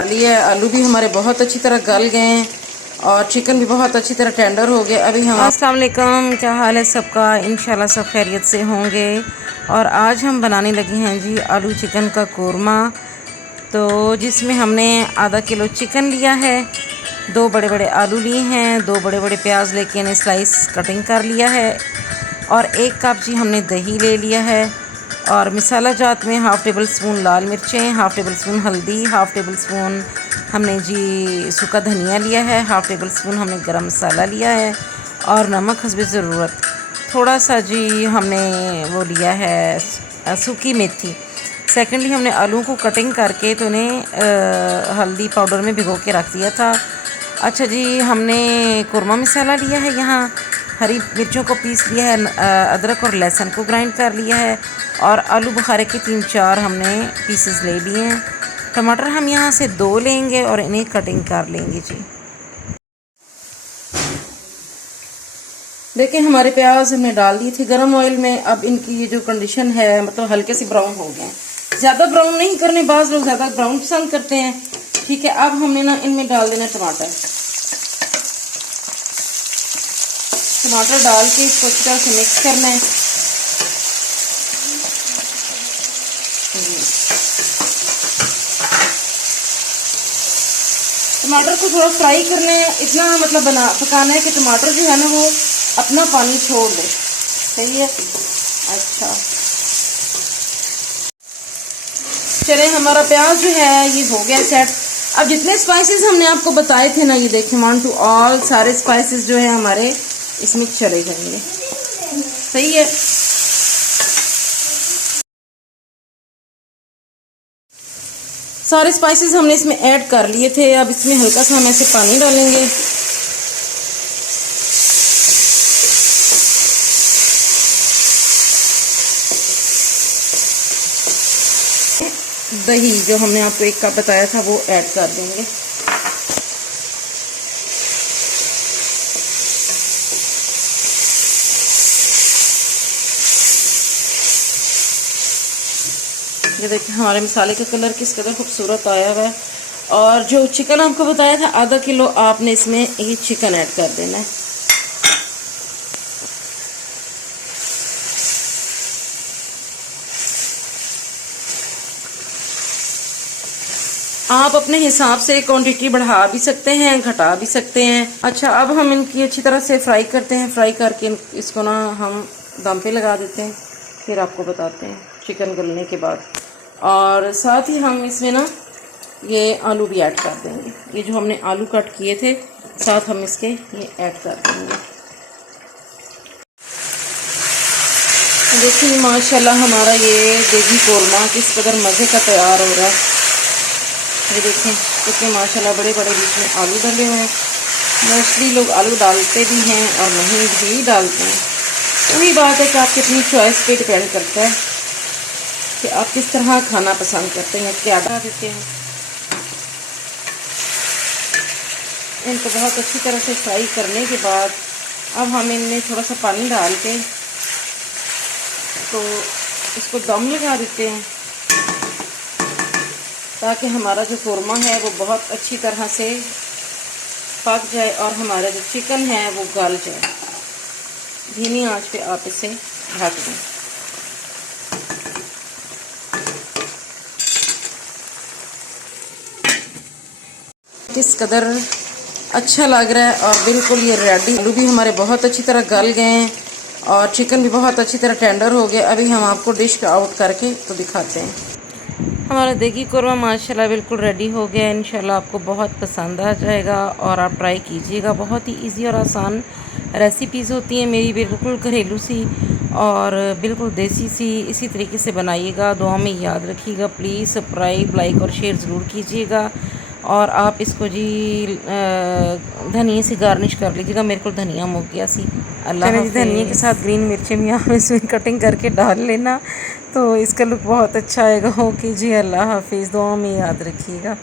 लिए आलू भी हमारे बहुत अच्छी तरह गल गए हैं और चिकन भी बहुत अच्छी तरह टेंडर हो गया। अभी हम अस्सलाम वालेकुम, क्या हाल है सबका? इंशाल्लाह सब खैरियत से होंगे। और आज हम बनाने लगे हैं जी आलू चिकन का कोरमा। तो जिसमें हमने आधा किलो चिकन लिया है, 2 बड़े बड़े आलू लिए हैं, 2 बड़े बड़े प्याज लेके इन्हें स्लाइस कटिंग कर लिया है और 1 कप जी हमने दही ले लिया है। और मसाला जात में हाफ़ टेबल स्पून लाल मिर्चें, हाफ़ टेबल स्पून हल्दी, हाफ़ टेबल स्पून हमने जी सूखा धनिया लिया है, हाफ़ टेबल स्पून हमने गरम मसाला लिया है और नमक हस्बे ज़रूरत। थोड़ा सा जी हमने वो लिया है सूखी मेथी। सेकेंडली हमने आलू को कटिंग करके तो उन्हें हल्दी पाउडर में भिगो के रख दिया था। अच्छा जी, हमने कोरमा मसाला लिया है, यहाँ हरी मिर्चों को पीस लिया है, अदरक और लहसुन को ग्राइंड कर लिया है और आलू बुखारे के 3-4 हमने पीसेस ले लिए हैं। टमाटर हम यहाँ से 2 लेंगे और इन्हें कटिंग कर लेंगे जी। देखिए हमारे प्याज हमने डाल दिए थे गरम ऑयल में। अब इनकी ये जो कंडीशन है, मतलब हल्के से ब्राउन हो गए, ज़्यादा ब्राउन नहीं करने, बाज़ लोग ज़्यादा ब्राउन पसंद करते हैं। ठीक है, अब हमने ना इनमें डाल देना टमाटर। टमाटर डाल के इसको अच्छी तरह से मिक्स करना है। टमाटर को थोड़ा फ्राई करना है, इतना मतलब पकाना है कि टमाटर जो है ना वो अपना पानी छोड़ दे। सही है। अच्छा चले, हमारा प्याज जो है ये हो गया सेट। अब जितने स्पाइसेस हमने आपको बताए थे ना, ये देखें 1 to ऑल सारे स्पाइसेस जो है हमारे इसमें चले जाएंगे। सही है। सारे स्पाइसेस हमने इसमें ऐड कर लिए थे। अब इसमें हल्का सा हम ऐसे पानी डालेंगे। दही जो हमने आपको 1 कप बताया था वो ऐड कर देंगे। ये देखिए हमारे मसाले का कलर किस कदर खूबसूरत आया हुआ है। और जो चिकन आपको बताया था आधा किलो, आपने इसमें ये चिकन ऐड कर देना है। आप अपने हिसाब से क्वांटिटी बढ़ा भी सकते हैं, घटा भी सकते हैं। अच्छा, अब हम इनकी अच्छी तरह से फ्राई करते हैं। फ्राई करके इसको ना हम दम पे लगा देते हैं, फिर आपको बताते हैं चिकन गलने के बाद। और साथ ही हम इसमें ना ये आलू भी ऐड कर देंगे। ये जो हमने आलू कट किए थे, साथ हम इसके ये ऐड कर देंगे। देखिए माशाल्लाह हमारा ये देगी कोरमा किस कदर मज़े का तैयार हो रहा है। ये देखें कितने माशाल्लाह बड़े बड़े बीच में आलू डले हुए हैं। मोस्टली लोग आलू डालते भी हैं और नहीं भी डालते हैं। वही बात है कि आपकी अपनी चॉइस पे डिपेंड करता है कि आप किस तरह खाना पसंद करते हैं, क्या डाल देते हैं। इनको बहुत अच्छी तरह से फ्राई करने के बाद अब हम इनमें थोड़ा सा पानी डाल के तो इसको दम लगा देते हैं, ताकि हमारा जो कोरमा है वो बहुत अच्छी तरह से पक जाए और हमारा जो चिकन है वो गल जाए। धीमी आंच पे आप इसे ढक दें। किस कदर अच्छा लग रहा है और बिल्कुल ये रेडी। आलू भी हमारे बहुत अच्छी तरह गल गए हैं और चिकन भी बहुत अच्छी तरह टेंडर हो गया। अभी हम आपको डिश आउट करके तो दिखाते हैं। हमारा देगी कोरमा माशाल्लाह बिल्कुल रेडी हो गया। इंशाल्लाह आपको बहुत पसंद आ जाएगा और आप ट्राई कीजिएगा। बहुत ही इजी और आसान रेसिपीज़ होती हैं मेरी, बिल्कुल घरेलू सी और बिल्कुल देसी सी। इसी तरीके से बनाइएगा। दुआ में याद रखिएगा। प्लीज़ सब्सक्राइब, लाइक और शेयर ज़रूर कीजिएगा। और आप इसको जी धनिया से गार्निश कर लीजिएगा। मेरे को धनिया मुक गया सी। अल्लाह हाफ़िज़। धनिया के साथ ग्रीन मिर्चें भी आप इसमें कटिंग करके डाल लेना, तो इसका लुक बहुत अच्छा आएगा। ओके जी, अल्लाह हाफ़िज़। दुआ में याद रखिएगा।